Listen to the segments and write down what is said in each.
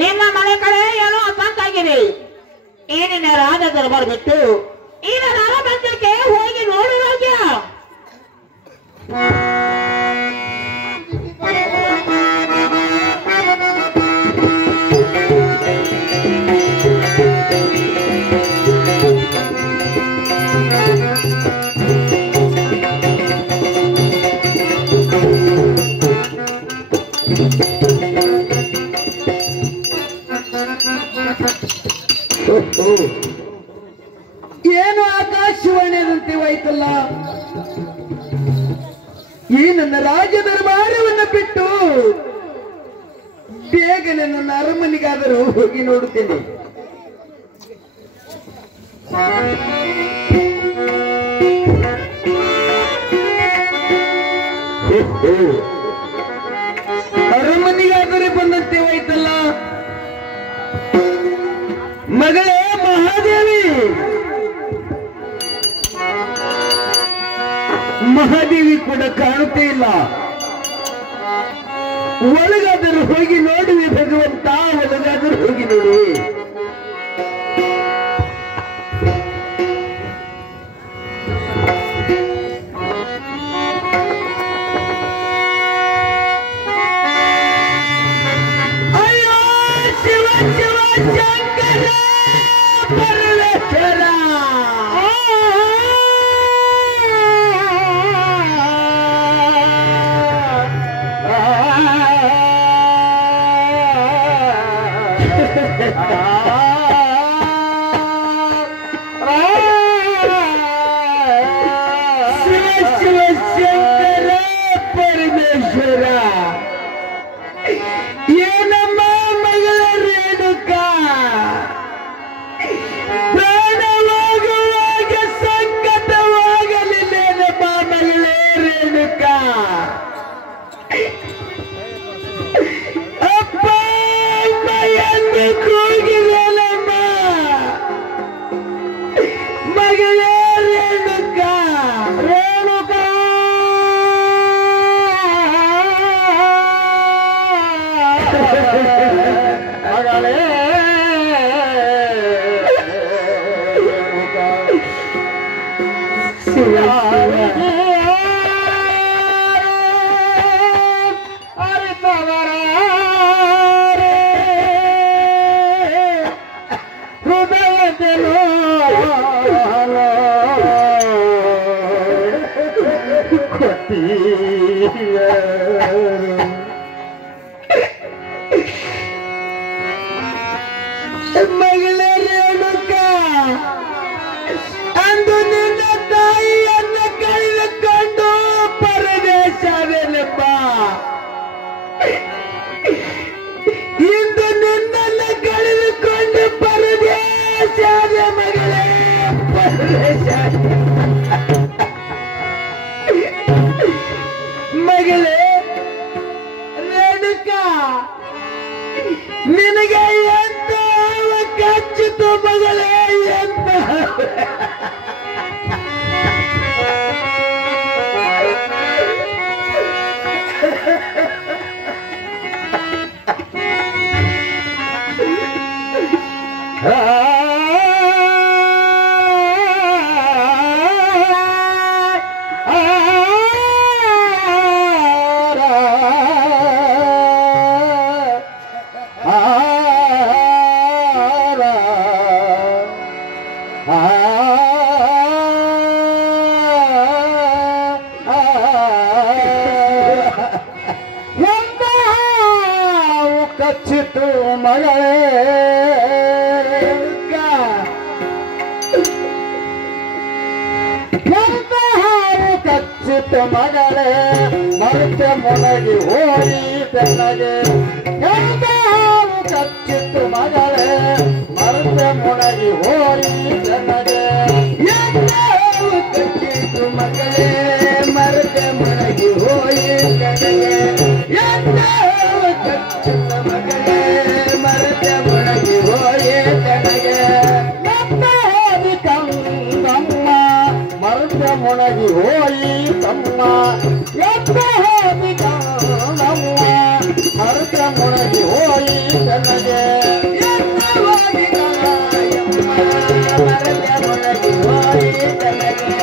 ನಿಮ್ಮ ಮನೆ ಕಡೆ ಏನೋ ಅಪ್ಪಂತಾಗಿದೆ. ಈ ನಿನ್ನ ರಾಜ ದರ್ಬಾರ್ ಬಿಟ್ಟು ಈ ನನ್ನ ಅರಮಂಚಕ್ಕೆ ಹೋಗಿ ನೋಡು ರಾಜ್ಯ. ಏನು ಆಕಾಶವಾಣಿ ಅಂತೀವಾಯ್ತಲ್ಲ. ಈ ನನ್ನ ರಾಜ ದರ್ಬಾರವನ್ನು ಬಿಟ್ಟು ಬೇಗನೆ ನನ್ನ ಅರಮನೆಗಾದರೂ ಹೋಗಿ ನೋಡುತ್ತೇನೆ. ಅರಮನೆಗಾದರೆ ಬಂದಂತೇವಾಯ್ತಲ್ಲ. ಮಗಳೇ ಮಹಾದೇವಿ, ಮಹಾದೇವಿ ಕೂಡ ಕಾಣುತ್ತೇ ಇಲ್ಲ. ಒಳಗಾದರೂ ಹೋಗಿ ನೋಡುವೆ ಭಗವಂತ, ಒಳಗಾದರೂ ಹೋಗಿ ನೋಡುವೆ. ಅಯ್ಯೋ ಶಿವ ಶಿವ ಶಂಕರ ಪರಮೇಶ್ವರ, ಶಿವ ಶಿವ ಶಂಕರ ಪರಮೇಶ್ವರ, ಏನಮ್ಮ ಮಗಳ ರೇಣುಕಾ, ಪ್ರಾಣವಾಗುವಾಗ ಸಂಕಟವಾಗಲಿಲ್ಲೇನಮ್ಮ ಮಗಳೇ ರೇಣುಕಾ. ಅಪ್ಪ ಅಮ್ಮ ಎಂದು ಕೂಗಿದೆನಮ್ಮ ಮಗಳೇ ರೇಣುಕಾ. ರೇಣುಕಾ ಮಗಳೇ ಹೃದಯದಲ್ಲೋ ಮಗಳೇ ರೇಣುಕಾ, ಅಂದು ನಿನ್ನ ತಾಯಿಯನ್ನ ಕಳೆದುಕೊಂಡು ಪರದೇಶವೆನಪ್ಪ. ಇಂದು ನಿನ್ನನ್ನು ಕಳೆದುಕೊಂಡು ಪರದೇಶದ ಮಗಳೇ ಪರದೇಶ. ಮಗಳೇ ರೇಣುಕಾ, ನಿನಗೆ ಎಂತ ಕಚ್ಚಿತು ಮಗಳೇ, ಎಂತ ಕಚ್ಚಿತು ಮಗಳೇ ಕಚ್ಚಿತು ಮಗಳೇ, ಮರೆತೆ ಮೊನಗಿ ಹೋಗಿ ತೆನ್ನಗೆ. ಕಚ್ಚಿತು ಮಗಳೇ, ಮರೆತೆ ಮೊನಗಿ ಹೋಗಿ ತೆನ್ನಗೆ. ಕಚ್ಚಿತು ಮಗಳೇ, ಮರೆತೆ ಮೊನಗಿ ಹೋಗಿ ತೆನ್ನಗೆ. ಕಚ್ಚಿತ ಮಗಳೇ, ಮರೆತೆ ಮೊನಗಿ ಹೋಗಿ ತೆನ್ನಗೆ. ಕಂದಮ್ಮ ಮರೆತೆ ಮೊನಗಿ ಹೋಗಿ ತಮ್ಮ. ಕಂದಮ್ಮ ಮರೆತೆ ಮೊನಗಿ ಹೋಗಿ ತನಗೆ ಎತ್ತವಾಗಿ ಕಾಯಮ್ಮ ಮರತೆ ಮೊಳಗಿ ಹೋಗಿ ತನಗೆ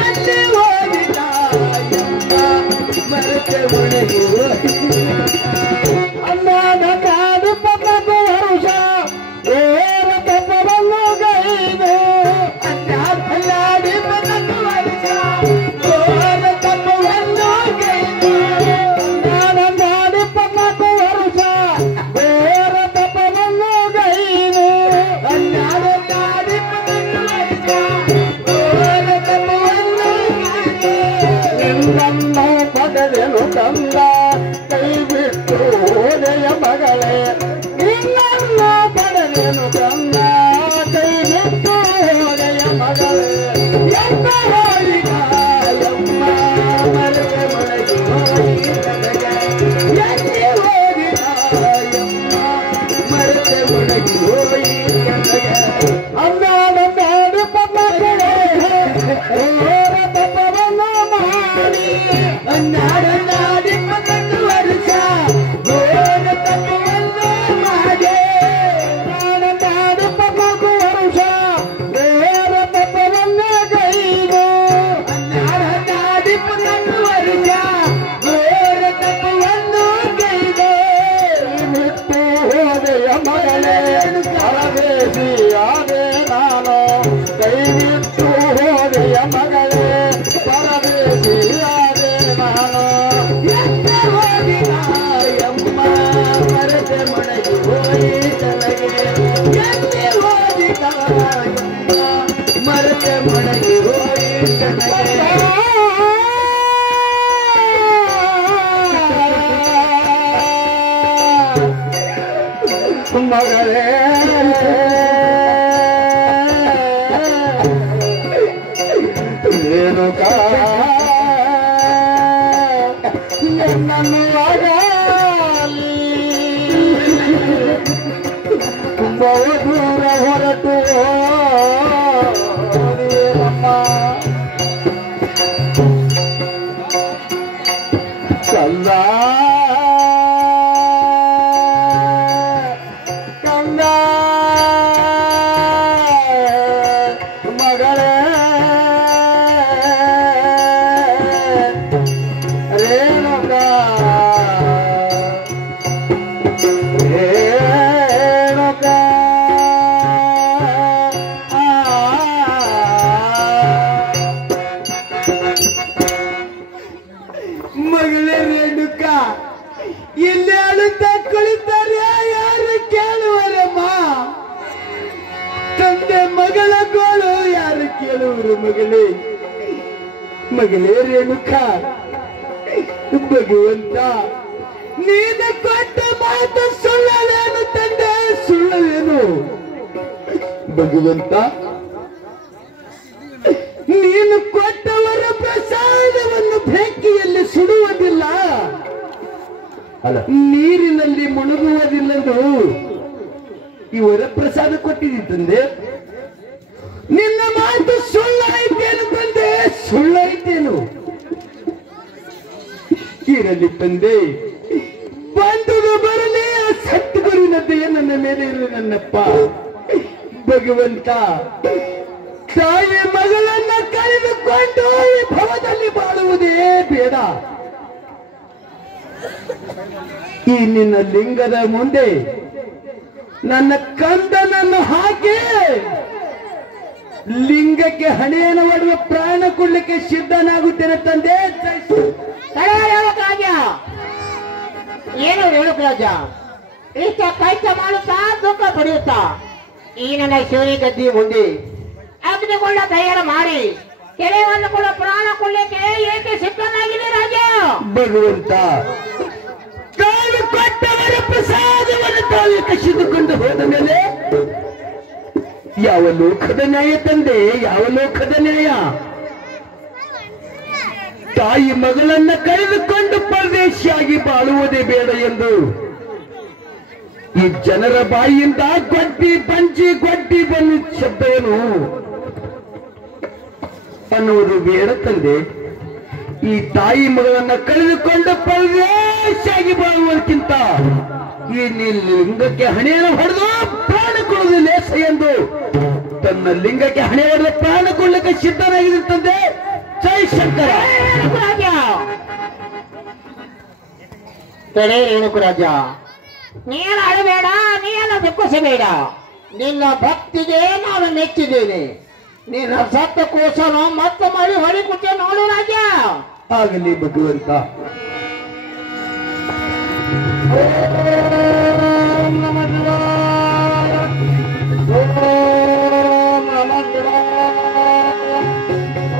ಎತ್ತಿ ಹೋಗಿ ಕಾಯಮ್ಮ ಮರತೆ ಮೊಳಗಿ ಹೋಗಿ ಅಮ್ಮನ ಕಾಡು ಪಕ್ಕೂ ವರುಷ ಏರ ತಪ್ಪವನ್ನು ಗೈದು ಅಲ್ಲಾಡಿ ಪಕ್ಕೂ ವರುಷ ಏರ ತಪ್ಪವನ್ನು ಗೈದು ನಾಡಿ ಪಕ್ಕೂ ವರುಷ ಏರ ತಪ್ಪವನ್ನು ಗೈದು ಅಲ್ಲಾಡಿ ಪಕ್ಕೂ ವರುಷ ಏರ ತಪ್ಪವನ್ನು ಗೈದು ನಿನ್ನನ್ನು ಪಡೆದೆನು ತಂದ ಕೈ ಬಿಟ್ಟು ಹೋದೆಯ ಮಗಳೇ ನಿನ್ನನ್ನು ಪಡೆದೆನು ತಂದ ಕೈ ಬಿಟ್ಟು ಹೋದೆಯ ಮಗಳೇ ಎಂತ ಹೋಗಿದಾಯಮ್ಮ ಮರೆಗೆ ಮೊಳಗಿ ಹೋಗಿ ತನಗೆ ಎತ್ತಿ ಹೋಗಿದಾಯಮ್ಮ ಮರೆಗೆ ಮೊಳಗಿ ಹೋಗಿ ತನಗೆ ಅನ್ನಾಡ ನಾಡು ಪಕ್ಕಗಳೇ ಓರ ತಪ್ಪವನ್ನು ಮಾಡಿ ಅನ್ನಾಡ ನಾಡಿ ಪಕ್ಕಟ್ಟು ವರ್ಷ ಓರ ತಪ್ಪವನ್ನು ಮಾಡಿ ನಾಡು ಪಕ್ಕಕ್ಕೂ ವರ್ಷ ಓರ ತಪ್ಪವನ್ನು ಗೈದು ಅನ್ನಾಡ ನಾಡಿ ಪಕ್ಕಟ್ಟು ವರ್ಷ ಓರ ತಪ್ಪವನ್ನು ಗೈದು ಬಿಟ್ಟು ಹೋದೆಯ ಮಗಳೇ ಪರದೇಶಿಯಾದೆ ನಾನು ಕೈ ಬಿಟ್ಟು ಹೋದೆಯ ಮಗಳೇ ಪರದೇಶಿಯಾದೆ ನಾನು ಎತ್ತ ಹೋಗಿದಾಯಮ್ಮ ಮರೆತೆ ಮೊಳಗಿ ಹೋಗಿ ತನಗೆ ಎತ್ತಿ ಹೋಗಿದಾಯಮ್ಮ ಮರೆತೆ ಮೊಳಗಿ ಹೋಗಿ ತನಗೆ ಮಗಳೇ ರೇಣುಕಾ ನನ್ನನ್ನು ಆಗಲಿ ಬಹು ದೂರ ಹೊರಟು ಅಮ್ಮ ಕಂದ ಕಂದ ಮಗಳೇ ರೇಣುಕಾ ರೇಣುಕಾ ಮಗಳೇ ರೇಣುಕಾ ಇಲ್ಲಿ ಅಳುತ್ತಾ ಕುಳಿತಾರೆ ಯಾರು ಕೇಳುವರಮ್ಮ ತಂದೆ ಮಗಳ ಗೋಳು ಯಾರು ಕೇಳುವರು ಮಗಳೇ ಮಗಳೇ ರೇಣುಕಾ ಭಗವಂತ ನೀನು ಕೊಟ್ಟ ಮಾತು ಸುಳ್ಳಲೇನು ತಂದೆ ಸುಳ್ಳಲೇನು ಭಗವಂತ ನೀನು ಕೊಟ್ಟವರ ಪ್ರಸಾದವನ್ನು ಬೆಂಕಿಯಲ್ಲಿ ಸುಡುವುದಿಲ್ಲ ಅಲ್ಲ ನೀರಿನಲ್ಲಿ ಮುಳುಗುವುದಿಲ್ಲದು ಇವರ ಪ್ರಸಾದ ಕೊಟ್ಟಿದ್ದೀನಿ ತಂದೆ ನಿನ್ನ ಮಾತು ಸುಳ್ಳಾಯ್ತೇನು ತಂದೆ ಸುಳ್ಳಾಯ್ತೇನು ಇರಲಿ ತಂದೆ ಬಂಧುದು ಬರಲಿ ಸದ್ಗುರುವಿನ ದಯೆ ನನ್ನ ಮೇಲೆ ಇರಲಿ ನನ್ನಪ್ಪ ಭಗವಂತ ತಾಯಿ ಮಗಳನ್ನ ಕಳೆದುಕೊಂಡು ಈ ಭವದಲ್ಲಿ ಬಾಳುವುದೇ ಬೇಡ ಈ ನಿನ್ನ ಲಿಂಗದ ಮುಂದೆ ನನ್ನ ಕಂದನನ್ನು ಹಾಕಿ ಲಿಂಗಕ್ಕೆ ಹಣೆಯನ್ನು ಮಾಡುವ ಪ್ರಾಣ ಕೊಡ್ಲಿಕ್ಕೆ ಸಿದ್ಧನಾಗುತ್ತೇನೆ ತಂದೆ ರಾಜ ಏನು ರೇಣುಕರಾಜ ಇಷ್ಟ ಕೈತ ಮಾಡುತ್ತಾ ದುಃಖ ಪಡೆಯುತ್ತಾ ಈ ನನ್ನ ಶಿವನಿ ಗದ್ದಿ ಮುಂದೆ ಅಗ್ನಿಗೊಂಡ ತಯಾರ ಮಾಡಿ ಕೆರೆಯನ್ನು ಕೂಡ ಪ್ರಾಣ ಕೊಡ್ಲಿಕ್ಕೆ ಏಕೆ ಸಿದ್ಧನಾಗಿದೆ ರಾಜ ಭಗವಂತ ತಾವು ಕೊಟ್ಟವರ ಪ್ರಸಾದವನ್ನು ತಾವು ಕಸಿದುಕೊಂಡು ಹೋದ ಮೇಲೆ ಯಾವ ಲೋಕದ ನ್ಯಾಯ ತಂದೆ ಯಾವ ಲೋಕದ ನ್ಯಾಯ ತಾಯಿ ಮಗಳನ್ನ ಕಳೆದುಕೊಂಡು ಪರದೇಶಿಯಾಗಿ ಬಾಳುವುದೇ ಬೇಡ ಎಂದು ಈ ಜನರ ಬಾಯಿಯಿಂದ ಗೊಡ್ಡಿ ಬಂಜಿ ಗೊಡ್ಡಿ ಬನ್ನಿ ಶಬ್ದವನ್ನು ಅನ್ನುವುದು ಬೇಡ ತಂದೆ. ಈ ತಾಯಿ ಮಗಳನ್ನ ಕಳೆದುಕೊಂಡು ಪರದೇಶಿಯಾಗಿ ಬಾಳುವುದಕ್ಕಿಂತ ಈ ಲಿಂಗಕ್ಕೆ ಹಣೆಯನ್ನು ಹೊಡೆದು ಪ್ರಾಣ ಕೊಡುವುದು ಲೇಸ ಎಂದು ತನ್ನ ಲಿಂಗಕ್ಕೆ ಹಣೆ ಹೊಡೆದ ಪ್ರಾಣ ಕೊಡ್ಲಿಕ್ಕೆ ಸಿದ್ಧನಾಗಿರುತ್ತಂತೆ ಜೈ ಶಂಕರ. ರಾಜ ತಡೆ ರೇಣುಕರಾಜ, ನೀನು ಅಳಬೇಡ, ನೀನು ದುಃಖಿಸಬೇಡ. ನಿನ್ನ ಭಕ್ತಿಗೆ ನಾನು ಮೆಚ್ಚಿದ್ದೇನೆ. ನಿನ್ನ ಸತ್ತ ಕೋಸನು ಮತ್ತೆ ಮಾಡಿ ಹೊಡಿಕೊಟ್ಟೆ ನೋಡು ರಾಜ. ಆಗಲಿ ಭಗವಂತ. ಓಂ ನಮಃ ಶಿವಾಯ, ಓಂ ನಮಃ ಶಿವಾಯ,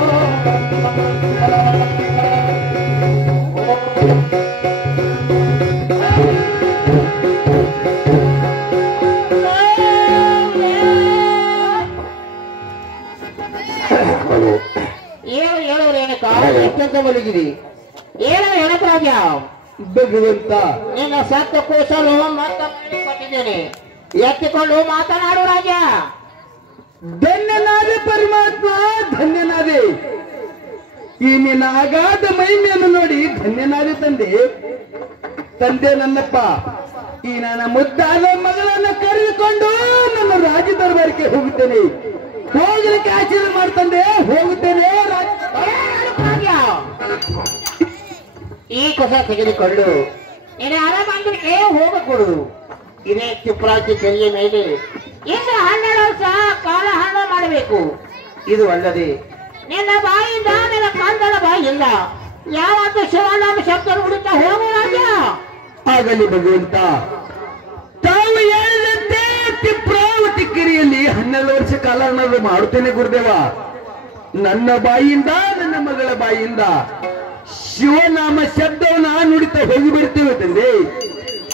ಓಂ ನಮಃ ಶಿವಾಯ. ಏನು ಹೇಳು ರೇಣುಕಾ, ಎಷ್ಟಂತ ಮಲಗಿರಿ? ಏನು ರೇಣುಕರಾಜ? ಭಗವಂತ, ನಿನ್ನ ಸತ್ತ ಕೋಸಲು ಮತ್ತೆ ಕೊಟ್ಟಿದ್ದೇನೆ, ಎತ್ತಿಕೊಂಡು ಮಾತನಾಡು ರಾಜ. ಧನ್ಯನಾದೆ ಪರಮಾತ್ಮ, ಧನ್ಯನಾದೆ. ಈ ನಿನ್ನ ಅಗಾಧ ಮಹಿಮೆಯನ್ನು ನೋಡಿ ಧನ್ಯನಾದೆ ತಂದೆ. ತಂದೆ ನನ್ನಪ್ಪ, ಈ ನನ್ನ ಮುದ್ದಾದ ಮಗಳನ್ನು ಕರೆದುಕೊಂಡು ನನ್ನ ರಾಜ ದರ್ಬಾರಕ್ಕೆ ಹೋಗುತ್ತೇನೆ. ಹೋಗಲಿಕ್ಕೆ ಆಶೀರ್ವಾದ ಮಾಡ್ತಂದೆ, ಹೋಗುತ್ತೇನೆ ರಾಜ. ಈ ಕಸ ತೆಗೆದುಕೊಂಡು ನಿನ್ನ ಅರಮಂದಿಗೆ ಹೋಗಕೊಡು. ಇದೇ ಚಿಪ್ಪರಾಜಿ ಕೆರೆಯ ಮೇಲೆ ಇನ್ನು 12 ವರ್ಷ ಕಾಲ ಹಣ ಮಾಡಬೇಕು. ಇದು ಅಲ್ಲದೆ ನಿನ್ನ ಬಾಯಿಂದ ನಿನ್ನ ಕಂದಳ ಬಾಯಿಂದ ಯಾವತ್ತು ಶಿವನಾಮ ಶಬ್ದ ನುಡಿತಾ ಹೋಗು ರಾಜ. ಆಗಲಿ ಭಗವಂತ. ತಾವು ಹೇಳಿದಂತೆ ತಿಪ್ರಾವತಿ ಕೆರೆಯಲ್ಲಿ 12 ವರ್ಷ ಕಾಲ ನಾನು ಮಾಡುತ್ತೇನೆ ಗುರುದೇವ. ನನ್ನ ಬಾಯಿಂದ, ನನ್ನ ಮಗಳ ಬಾಯಿಂದ ಶಿವನಾಮ ಶಬ್ದವನ್ನು ನುಡಿತಾ ಹೋಗಿ ಬಿಡ್ತೇವೆ ತಂದೆ.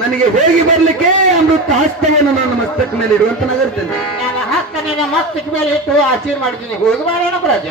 ನನಗೆ ಹೋಗಿ ಬರ್ಲಿಕ್ಕೆ ಅಮೃತ ಹಸ್ತವನ್ನು ನನ್ನ ಮಸ್ತಕ ಮೇಲೆ ಇಡುವಂತ ನಗರ್ತೇನೆ. ನನ್ನ ಹಸ್ತ ನಿನ್ನ ಮಸ್ತಕ ಮೇಲೆ ಇಟ್ಟು ಆಶೀರ್ವಾದ ಮಾಡಿದ್ದೀನಿ. ಹೋಗಿ ಬಾರೇನಪ್ಪ ರಾಜ.